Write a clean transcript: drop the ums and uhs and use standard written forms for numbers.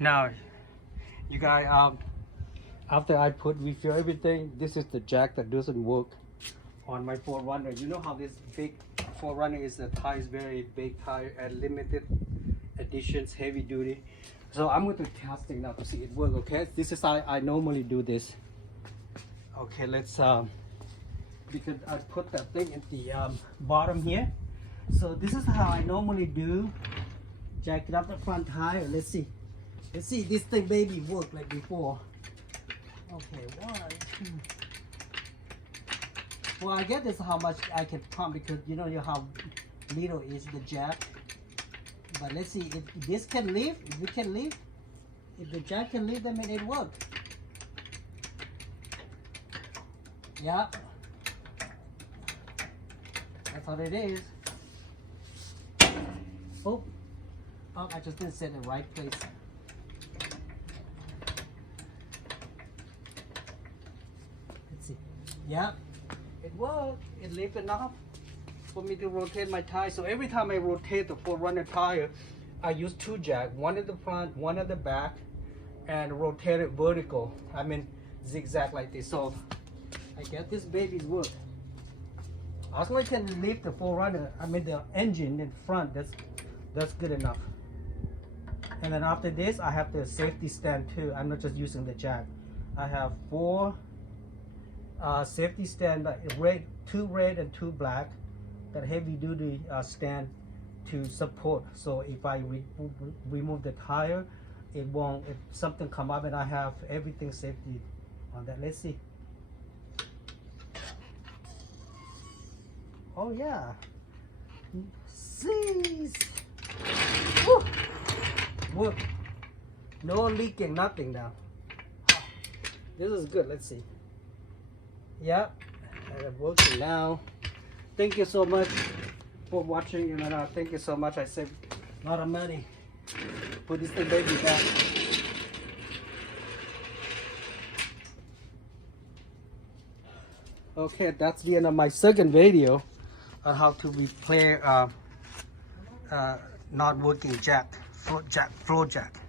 Now, you guys, after I refill everything, this is the jack that doesn't work on my 4Runner. You know how this big 4Runner is a tire, is very big tire and limited editions, heavy duty. So I'm going to test it now to see it work. Okay, this is how I normally do this. Okay, let's because I put that thing at the bottom here. So this is how I normally do. Jack it up the front tire. Let's see this thing baby work like before. Okay, 1, 2. Well, I guess this is how much I can pump, because you know how little is the jack. But let's see if this can live. If it can live, if the jack can live, then it work. Yeah, that's what it is. Oh, I just didn't set it in the right place. Let's see. Yeah, it worked. It lived enough for me to rotate my tire. So every time I rotate the 4Runner tire, I use 2 jacks, one at the front, one at the back, and rotate it vertical. I mean zigzag like this. So I get this baby's work. As long as I can lift the 4Runner, I mean the engine in front, that's good enough. And then after this, I have the safety stand too. I'm not just using the jack. I have 4 safety stand, red, 2 red and 2 black, that heavy duty stand to support. So if I remove the tire, it won't, if something come up, and I have everything safety on that. Let's see. Oh yeah, see, work, no leaking, nothing now. This is good. Let's see. Yep, it's working now. Thank you so much for watching, and thank you so much. I saved a lot of money. Put this thing baby back. Okay, that's the end of my second video on how to repair not working jack, floor jack.